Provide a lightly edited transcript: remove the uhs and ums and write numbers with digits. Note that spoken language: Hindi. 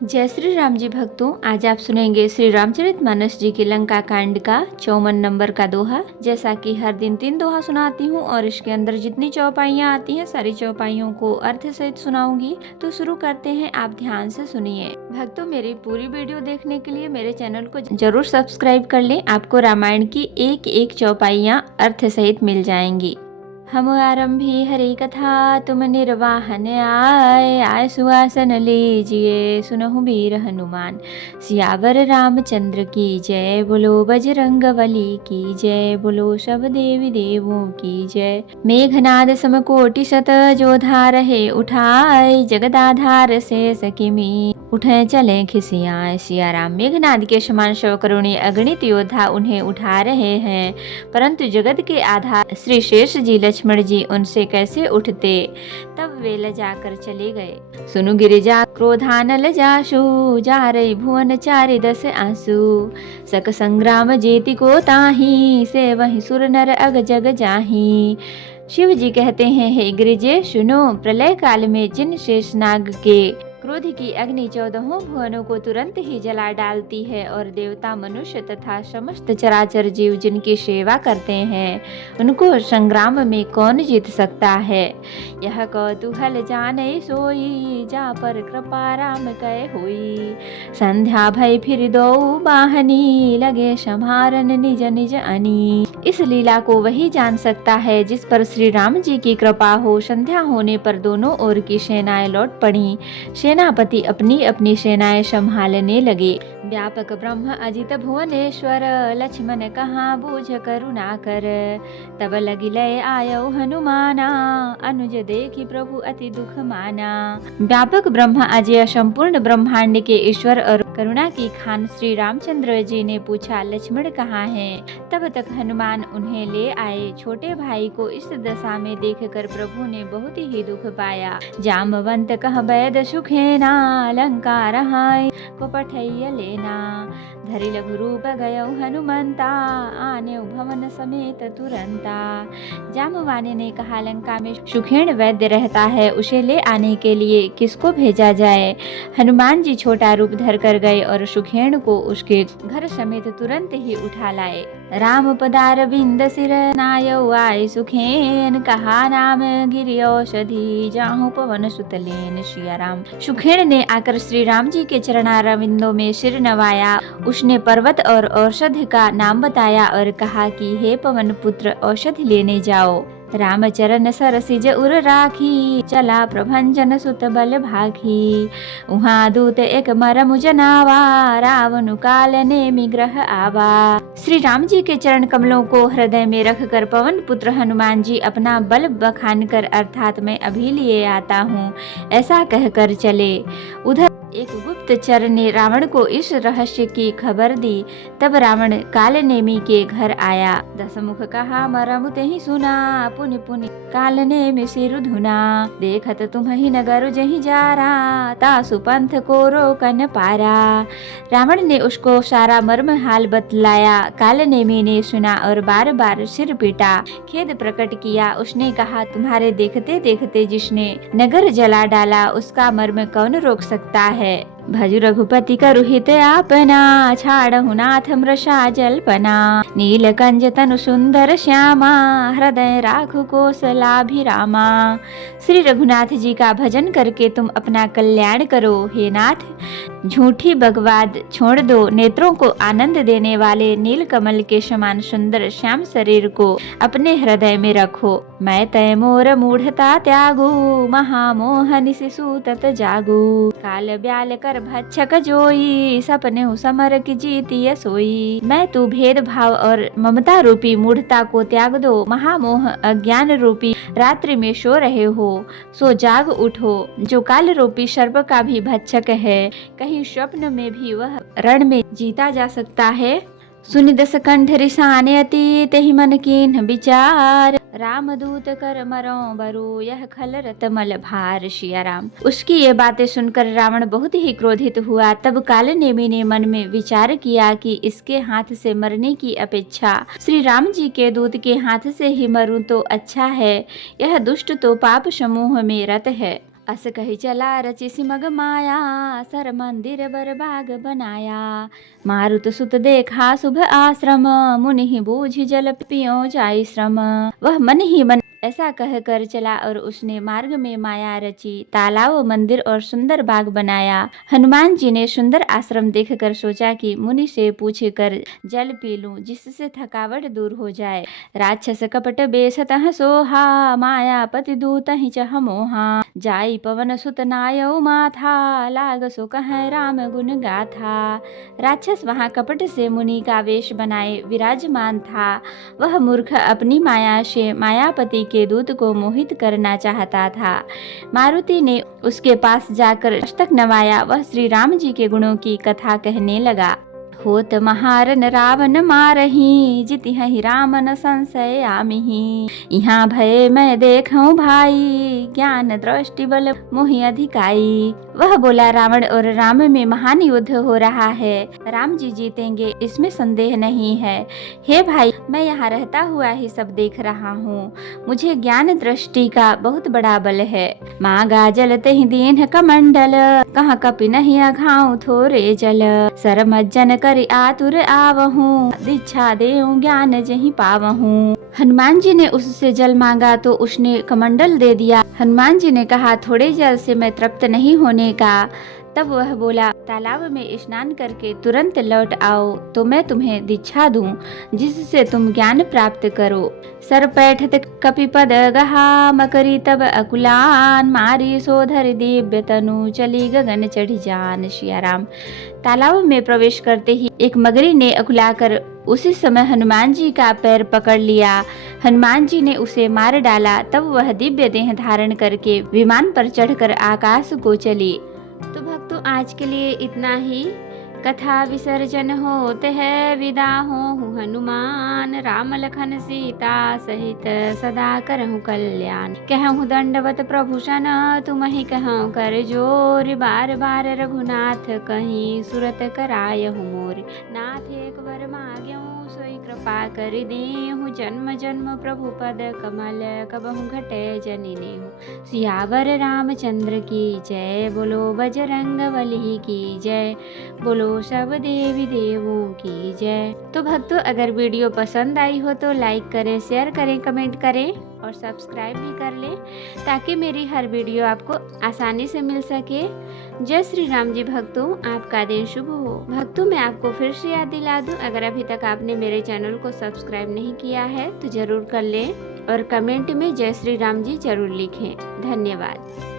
जय श्री राम जी भक्तों, आज आप सुनेंगे श्री रामचरितमानस जी की लंका कांड का 54 नंबर का दोहा। जैसा कि हर दिन 3 दोहा सुनाती हूँ और इसके अंदर जितनी चौपाइयाँ आती हैं सारी चौपाइयों को अर्थ सहित सुनाऊंगी। तो शुरू करते हैं, आप ध्यान से सुनिए। भक्तों, मेरी पूरी वीडियो देखने के लिए मेरे चैनल को जरूर सब्सक्राइब कर लें। आपको रामायण की एक एक चौपाइयाँ अर्थ सहित मिल जाएंगी। हम आरंभी हरि कथा, तुम निर्वाहन आए सुहासन लीजिए, सुनहु वीर हनुमान। सियावर रामचंद्र की जय, बोलो बजरंग बली की जय, बोलो सब देवी देवों की जय। मेघनाद समकोटि शत, जो धार है उठाए, जगदाधार से सकिमी, उठे चले खिसियाए। सिया राम मेघनाद के समान शवकरुणी अगणित योद्धा उन्हें उठा रहे हैं, परंतु जगत के आधार श्री शेष जी लक्ष्मण जी उनसे कैसे उठते। तब वे लजाकर चले गए। सुनु गिरिजा क्रोधान लजाशु, जा रही भुवन चारि दस आंसू। सक संग्राम जेति को ताही, से वही सुर नर अग जग जाही। शिव जी कहते हैं, हे गिरिजे सुनो, प्रलय काल में जिन शेषनाग के क्रोध की अग्नि 14 भुवनों को तुरंत ही जला डालती है और देवता मनुष्य तथा समस्त चराचर जीव जिनकी सेवा करते हैं उनको संग्राम में कौन जीत सकता है। यह कौतूहल जाने सोई, जा पर कृपा राम कहे होई। संध्या भय फिर दो बाहनी, लगे संभारन निज निज अनी। इस लीला को वही जान सकता है जिस पर श्री राम जी की कृपा हो। संध्या होने पर दोनों ओर की सेनाएं लौट पड़ी। सेनापति अपनी अपनी सेनाएं संभालने लगे। व्यापक ब्रह्म अजित भुवनेश्वर, लक्ष्मण कहाँ बूझ करुणा कर। तब लगी लय आयो हनुमाना, अनुज देखी प्रभु अति दुख माना। व्यापक ब्रह्म अजय संपूर्ण ब्रह्मांड के ईश्वर और करुणा की खान श्री रामचंद्र जी ने पूछा, लक्ष्मण कहाँ हैं। तब तक हनुमान उन्हें ले आए। छोटे भाई को इस दशा में देखकर प्रभु ने बहुत ही दुख पाया। जामवंत कह वैद सुखेना, लंका रहाय को पठैया लेना। धरि लघु रूप गयो हनुमंता, आने भवन समेत तुरंता। जामवानी ने कहा, लंका में सुखेन वैद्य रहता है, उसे ले आने के लिए किसको भेजा जाए। हनुमान जी छोटा रूप धर कर गए और सुखेन को उसके घर समेत तुरंत ही उठा लाए। राम पदार बिंद सिर, नायो आय सुखेन, कहा नाम गिरि औषधि, जाहु पवन सुतलेन। सिया राम सुखेन ने आकर श्री राम जी के चरणारविंदों में सिर नवाया। उसने पर्वत और औषधि का नाम बताया और कहा कि हे पवन पुत्र, औषधि लेने जाओ। रामचरण सरसिज उर राखी, चला प्रभंजन सुत बल भाखी। उहाँ दूत एक मरमु जनावा, रावण काल ने मिग्रह आवा। श्री राम जी के चरण कमलों को हृदय में रखकर पवन पुत्र हनुमान जी अपना बल बखान कर, अर्थात मैं अभी लिए आता हूँ, ऐसा कहकर चले। उधर एक गुप्तचर ने रावण को इस रहस्य की खबर दी। तब रावण कालनेमी के घर आया। दशमुख कहा, मरमु तेहि सुना, पुनि पुनि कालनेमी सिर धुना। देखत तुम्हि नगर जहि जारा, तासु पंथ को रोकन पारा। रावण ने उसको सारा मर्म हाल बतलाया। कालनेमी ने सुना और बार बार सिर पीटा, खेद प्रकट किया। उसने कहा, तुम्हारे देखते देखते जिसने नगर जला डाला उसका मर्म कौन रोक सकता है। भजु रघुपति करुहित आपना, छाड़हु नाथ मृषा जल्पना। नीलकंज तनु सुंदर श्यामा, हृदय राखु कोसलाभिरामा। श्री रघुनाथ जी का भजन करके तुम अपना कल्याण करो। हे नाथ, झूठी बकवाद छोड़ दो। नेत्रों को आनंद देने वाले नीलकमल के समान सुंदर श्याम शरीर को अपने हृदय में रखो। मैं तय मोर मूढ़ता त्यागू, महामोह निशिशु तत जागू। काल ब्याल कर भक्षक जोई, सपने समर की जीती सोई। मैं तू भेद भाव और ममता रूपी मूढ़ता को त्याग दो। महामोह अज्ञान रूपी रात्रि में सो रहे हो, सो जाग उठो। जो काल रूपी सर्प का भी भक्षक है, कहीं स्वप्न में भी वह रण में जीता जा सकता है। सुनि दस कंठ रिसाने अति, तेहि मन कीन्ह विचार। रामदूत कर मरो बरु, यह खल रत मल भार। सिया राम उसकी ये बातें सुनकर रावण बहुत ही क्रोधित हुआ। तब कालनेमी ने मन में विचार किया कि इसके हाथ से मरने की अपेक्षा श्री राम जी के दूत के हाथ से ही मरूं तो अच्छा है। यह दुष्ट तो पाप समूह में रत है। अस कही चला रचि सिमग माया, सर मंदिर बर बाग बनाया। मारुत सुत देखा शुभ आश्रम, मुनि बूझि जल पियो जाई श्रम। वह मन ही मन ऐसा कहकर चला और उसने मार्ग में माया रची, तालाब, मंदिर और सुंदर बाग बनाया। हनुमान जी ने सुंदर आश्रम देखकर सोचा कि मुनि से पूछ कर जल पी लूं, जिससे थकावट दूर हो जाए। राक्षस कपट बेसत सोहा, मायापति दूत ही चह मोहा। जाई पवन सुत नायौ माथा, लाग सो कह राम गुण गाथा। राक्षस वहां कपट से मुनि का वेश बनाए विराजमान था। वह मूर्ख अपनी माया से मायापति के दूत को मोहित करना चाहता था। मारुति ने उसके पास जाकर मस्तक नवाया। वह श्री राम जी के गुणों की कथा कहने लगा। होत महारन रावण मारही, जितिहि रामन संशय आमिहि। यहाँ भय मैं देखूं भाई, ज्ञान दृष्टि बल मोहि अधिकाई। वह बोला, रावण और राम में महान युद्ध हो रहा है। राम जी जीतेंगे, इसमें संदेह नहीं है। हे भाई, मैं यहाँ रहता हुआ ही सब देख रहा हूँ। मुझे ज्ञान दृष्टि का बहुत बड़ा बल है। मांगा जल तहि दीन कमंडल, कहाँ कपि नहीं अघाऊं थोरे जल। सर मज्जन करि आतुर आवहूं, दीक्षा देऊं ज्ञान जहि पावहूं। हनुमान जी ने उससे जल मांगा तो उसने कमंडल दे दिया। हनुमान जी ने कहा, थोड़े जल से मैं तृप्त नहीं होने का। तब वह बोला, तालाब में स्नान करके तुरंत लौट आओ तो मैं तुम्हें दीक्षा दूं, जिससे तुम ज्ञान प्राप्त करो। सर पैठत कपिपद गहा, मकरी तब अकुलान। मारी सोधर दिव्य तनु, चली गगन चढ़ी जान। सियाराम। तालाब में प्रवेश करते ही एक मगरी ने अकुलाकर उसी समय हनुमान जी का पैर पकड़ लिया। हनुमान जी ने उसे मार डाला। तब वह दिव्य देह धारण करके विमान पर चढ़कर आकाश को चली। तो भक्तों, आज के लिए इतना ही। कथा विसर्जन होते है, विदा हो हनुमान। राम लखन सीता सहित सदा करहु कल्याण। कहूँ दंडवत प्रभु सन, तुम ही कहूँ कर जोर। बार बार रघुनाथ कहीं, सुरत करायहु मोर। नाथ एक वर माग्यहु, सोई कृपा कर देहु। जन्म जन्म प्रभु पद कमल, कबहु घटे जनि नेहु। सियावर रामचंद्र की जय, बोलो बजरंग बली की जय, बोलो सब देवी देवों की जय। तो भक्तों, अगर वीडियो पसंद आई हो तो लाइक करें, शेयर करें, कमेंट करें और सब्सक्राइब भी कर लें, ताकि मेरी हर वीडियो आपको आसानी से मिल सके। जय श्री राम जी। भक्तों, आपका दिन शुभ हो। भक्तों, मैं आपको फिर से याद दिला दूं, अगर अभी तक आपने मेरे चैनल को सब्सक्राइब नहीं किया है तो जरूर कर लें और कमेंट में जय श्री राम जी जरूर लिखें। धन्यवाद।